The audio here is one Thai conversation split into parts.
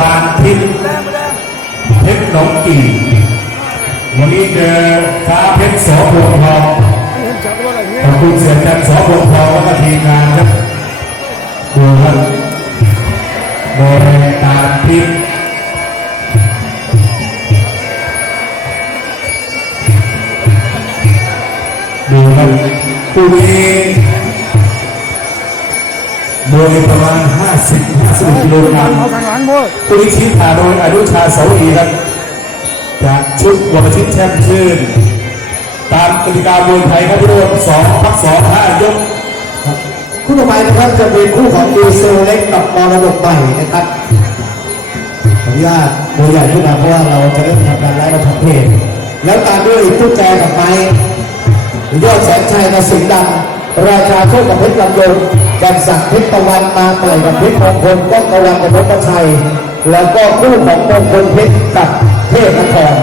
ปานทิพย์เพชรหนองกี่วันนี้เจอฟ้าเพชรสอพวงทองขอบคุณเสียจันทร์สอพวงทองแล้วก็ทีมงานครับดูครับโดยปานทิพย์ดูครับคู่นี้ โดยประมาณ 50 50กิโลกรัมเอาข้างหลังพวกผู้นี้ชี้ขาโดยอนุชาเสาอีครับจากชุดวัชิตแชมป์ชื่น ตามกติกามวยไทยครับทุกคนสองพักสองห้ายกคู่ต่อไปนะครับจะเป็นคู่ของดีเซลเล็กกับมรดกใหม่นะครับขออนุญาตมวยใหญ่ขึ้นมาเพราะว่าเราจะเริ่มทำการไล่ระดับเพศแล้วตามด้วยตู้แจกับไม้ยอดแสนชัยกับสิงห์ดำราชาโชคกับเพชรลำยง กันสักดิ์เพชรตะวันมาใหม่กับเพชรมงคลก้องตะวันกับเพชรชัย แล้วก็คู่ของมงคลเพชรกับเทพนคร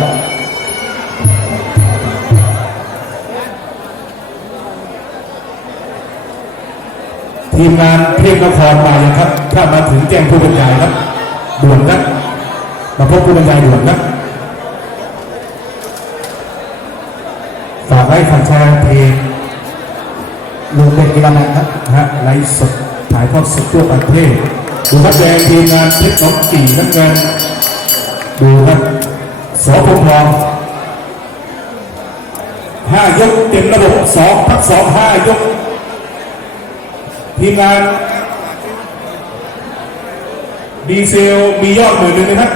ทีมงานเทพนครมาเลยครับ ถ้ามาถึงแจ้งผู้บรรยายครับด่วนนะมาพบผู้บรรยายด่วนนะฝากไว้ฝากแชร์เพลง ลุงเด็กกีฬาแมนครับนะฮะไลฟ์สดถ่ายทอดสดทั่วประเทศดูครับแดงทีมงานเพชรสองกี่น้ำเงินดูครับสอพงทองห้ายกเต็มระบบสองพักสองห้ายก ทีมงาน ดีเซลมียอดหมื่นหนึ่งนะครับ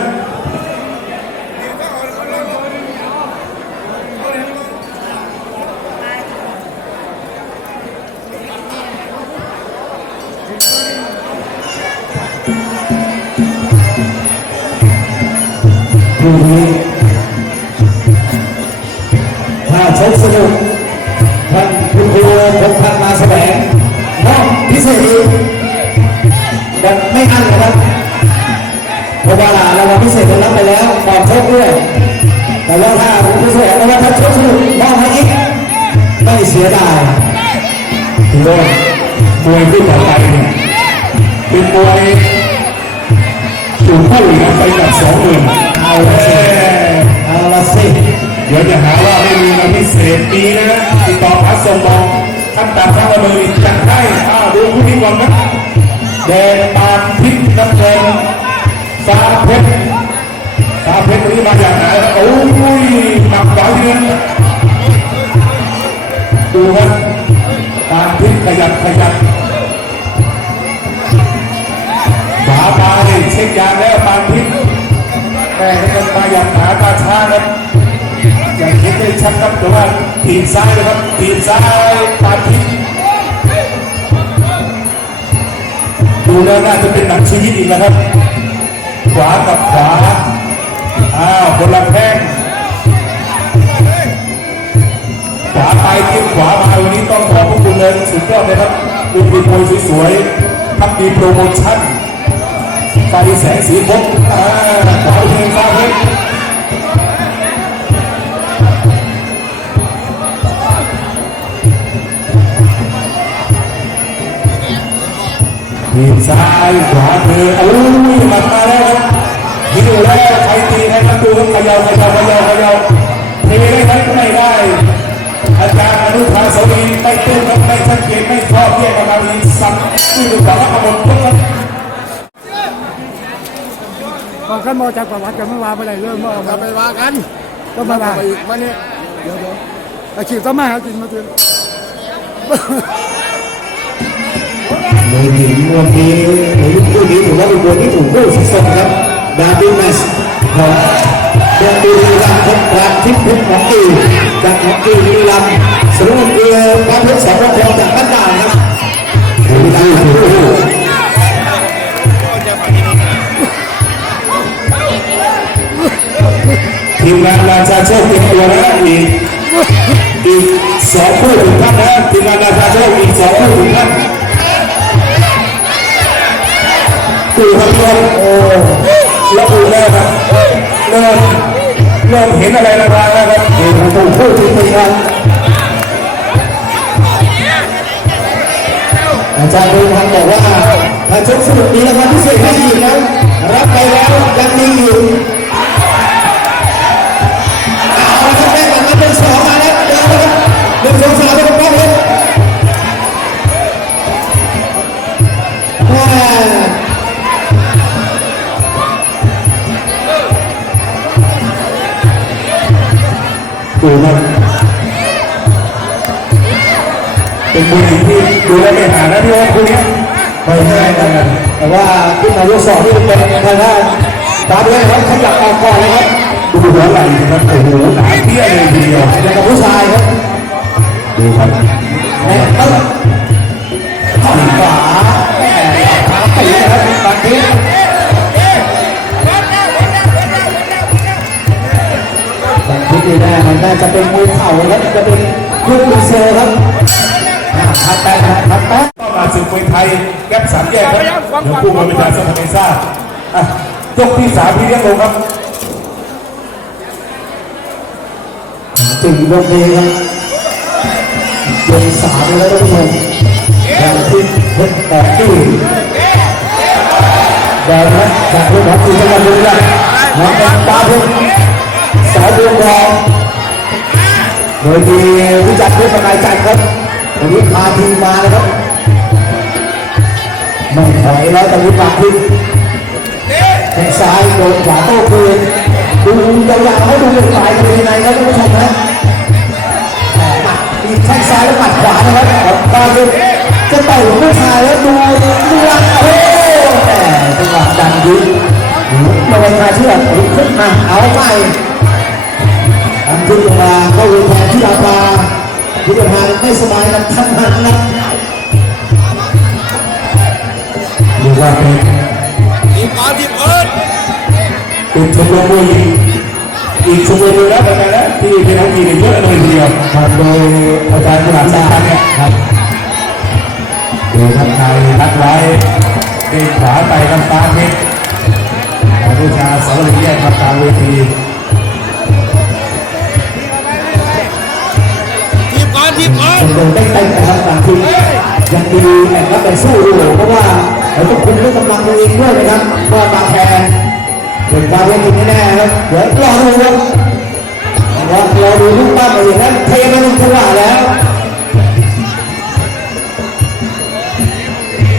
ดูนี้ถ้าชกสนุกท่านคุณครูพงพันมาแสดงน้องพิเศษอีกแบบไม่อั้นนะครับเพราะว่าราพิเศษได้รับไปแล้วก่อนชกด้วยแต่ว่าถ้าคุณพิเศษแล้วว่าถ้าชกสนุกมอบให้อีกไม่เสียดายถือว่ามวยคู่ต่อไปเนี่ยเป็นมวยถูกคู่นะไปกับสองหมื่น เอาละสิเอาละสิเดี๋ยวจะหาว่าไม่มีมาพิเศษมีนะติดต่อพัสสมบองท่านตามพระละเมอจัดให้อ้าวดูคู่นี้ก่อนนะแดงปานพิษน้ำเงินฟ้าเพชรฟ้าเพชรนี้มาจากไหนโอ้ยหมักหวานเงินดูครับปานพิษขยับขยับฝาปลาเนี่ยเช็คยางแล้วปานพิษ แม่ให้กันมาอย่างหาตาช้าครับอย่างเห็นได้ชัดครับแต่ว่าทีมซ้ายนะครับทีมซ้ายปาทิดูแล้วน่าจะเป็นหนังชีวิตอีกนะครับ ขวากับขวาอ้าวคนละแข้งขวาไปที่ขวามาวันนี้ต้องขอบพระคุณเลยสุดยอดเลยครับดูดีโพยสวยๆทำดีโปรโมชั่น ไฟแสงสีพกอ่าขอเพลงฟ้าเพชรทีมซ้ายขวาเธอโอ้ยหมัดมาแล้วครับดูแล้วใครตีใครครับดูครับขย่าเขย่าเขยาเขย่าเทได้ไหมไม่ได้ อาจารย์อนุชาสวีไม่เต้นครับไม่ชัดเจนไม่ชอบแยกกันมาลีสับที่ดูก่นว่าขบวนทุกครับ บางขั้นมอจากประวัติกันเมื่อวานไปไหนเริ่มเมื่อจะไปว่ากันก็มาได้ไปอีกมาเนี่ยเดี๋ยวเดี๋ยวอาชีพต้องมาหากินมาเตือนในหญิงวันนี้ในยุคคู่นี้ถือว่าเป็นวันที่ถูกคู่สุดๆครับดาร์บี้แมชของเดือนบุรีรัมย์พบปราทิพย์เพชรของกีจากของกีบุรีรัมย์สรุปคื งานราชาโชคเตรียมตัวนะอีกอีกสองคู่ถึงท่านนะทีมงานราชาโชคอีกสองคู่ถึงท่านดูครับลมโอ้แล้วดูแล้วครับเริ่มเริ่มเห็นอะไรละลายแล้วครับดูทั้งคู่คู่จริงๆครับอาจารย์ดูทันบอกว่าถ้าชกสนุกดีรางวัลพิเศษให้อีกนะรับไปแล้วดูมั นึ่งสองสามงเพชดูครัป็นบุญที่ดูแลในฐานะที่ว่าคุณนี้ไปให้กันแต่ว่าขึ้นมาทดสอบที่เป็นทางด้านตามด้วยครับขยับออกก่อนนะครับดูหัวไหล่นะครับโอ้โหหนา ทีบางทีนี่แน่มันน่าจะเป็นมวยเข่าครับจะเป็นลูกมือเซอร์ครับพัดแป๊บพัดแป๊บก็มาสึกมวยไทยแก๊ปสามแยกครับเดี๋ยวคู่มาเป็นกาสมัครเมซ่ายกที่สามพี่เลี้ยงลงครับถึงยกนี้ครับ ยกสามแล้วท่านผู้ชมอย่างที่เพชรแปดที่เดินนะจากผู้บังคับจังหวัดบุรีรัมย์มาเป็นตาเพชรสาวดวงทองโดยมีวิจักรเพชรประกายจันทร์ครับวันนี้พาทีมมาเลยครับไม่ถอยแล้วตอนนี้ปากขึ้นแข้งซ้ายโดนขวาโต้คืนดูยาวๆให้ดูเป็นฝ่ายกันยังไงครับท่านผู้ชมนะ มีแข้งซ้ายและหมัดขวานะครับของตาคือจะต่อยผู้ชายแล้วดูดูว่าโอ้แต่จังหวะดันยึดมาวันมาเชื่อลุกขึ้นมาเอาใหม่ดันขึ้นลงมาเข้าเวทีที่ราคาพิจารณาไม่สบายกันทั้งนั้นนะดูว่าเป็นทีมก่อนทีมก่อนเป็นชมรมมวย อีกชมรมหนึงแล้วเหมือนกันนะที่พี่น้องทีมเยอะเลยทีเดียวทำโดยอาจารย์กุหลาบสาดาเนี่ยครับดูทำไทยนัดไว้เด้งขวาไปลำตาเพชรของผู้ชาสาวลิแยกครับกลางเวทีทีมก่อนทีมก่อนยังโดนได้เต็มนะครับต่างทีมยังดีแอบรับไปสู้อยู่เพราะว่าเราต้องคุมด้วยกำลังตัวเองด้วยนะครับว่าบางแพง เป็นความเป็นจริงแน่ๆครับเดี๋ยวรอดูครับรอรอดูลูกปั้มมาอย่างนั้นเทมาหนึ่งจังหวะแล้ว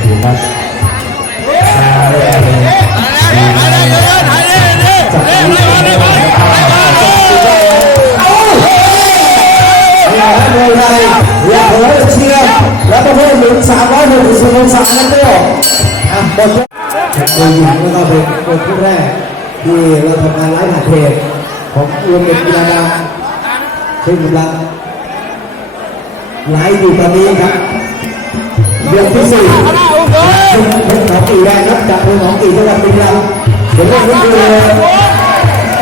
ดูครับชาเลยนี่ฮะมวยไทยอยากหัวเชียร์และประเภทหนึ่งสามร้อยหกสิบองศานั่นก็อะหมดแข่งมวยหญิงแล้วก็เป็นคนที่แรก ที่เราทำงานไลฟ์ผ่านเพจของรวมเป็นกีฬาดาซึ่งกำลังไลฟ์อยู่ตอนนี้ครับเดือนที่สี่เป็นของปีแรกครับจากเมืองของปีจังหวัดบุรีรัมย์เดี๋ยวเรื่องนี้คือ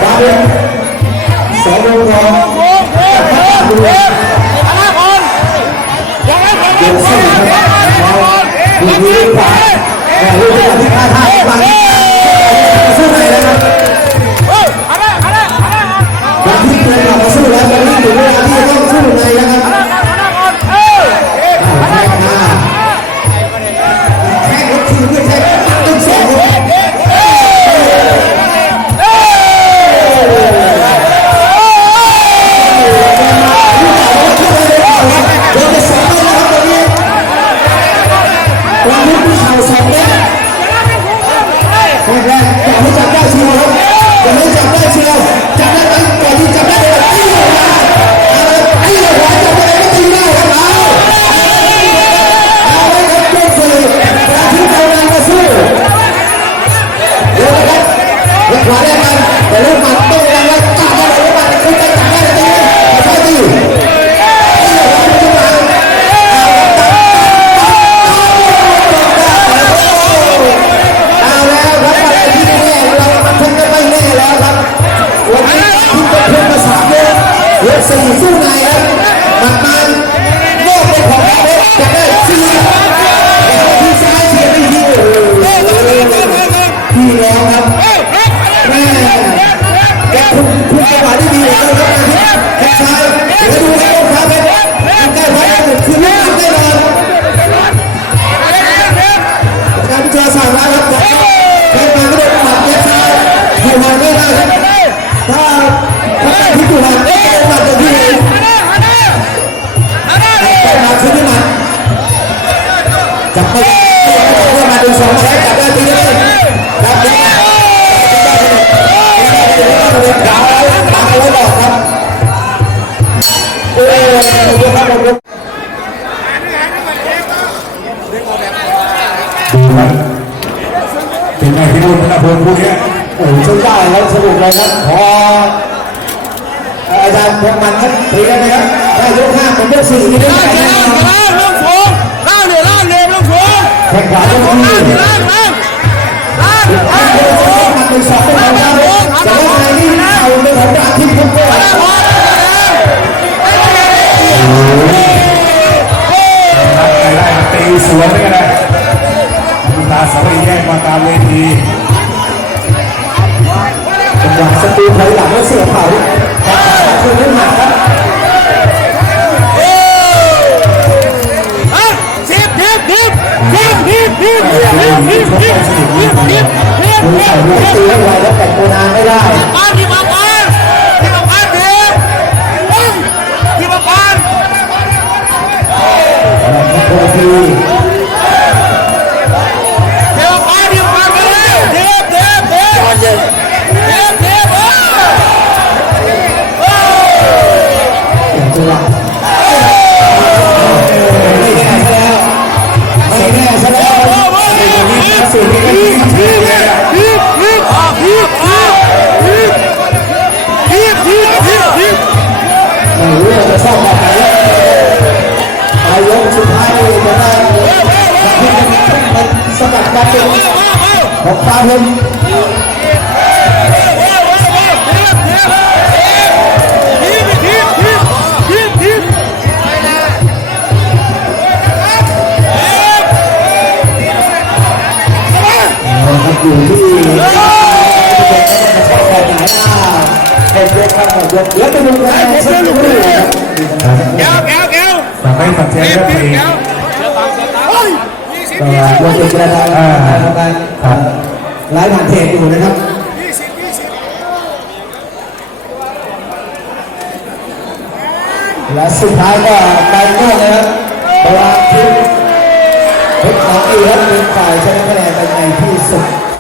ดาวเด่นสองดวงทองดูเดือนสี่ครับดูดีกว่า ยกสี่สู้ในครับหมัดมันโลกเป็นของเราจะได้สี่ที่ซ้ายเฉียดไปที่โอ้โหที่แล้วครับแม่แกคุมคุมจังหวะได้ดีเลยครับ โอ้ยเป็นไงพี่นุ่นนะพลพวกนี้โอ้ยได้แล้วสรุปเลยนะพออาจารย์พวกมันท่านเตียนะครับถ้ายกห้าเป็นยกสี่ได้ไหมล่างสูงล่าเหนือล่าเหนือล่างสูแข่งขวาต้องมีล่างล่างล่าง กลางเวทีจังหวะสตูถอยหลังแล้วเสียบเผา ครับของตาเห็นอยู่ที่เป็นเพื่อนข้างหน้าเป็นเพื่อนข้างหน้าเดี๋ยวไปดูกันนะครับเดี๋ยวเดี๋ยวเดี๋ยวฝากไว้ฝากแชร์ด้วย กเป็นกระดานทำการไลฟ์ผ่านเพจอยู่นะครับและสุดท้ายก็ไปโน่นะครับเพราดทิพย์เพชรของอีรัตเป็นฝ่ายชนะคะแนนไปในที่สุด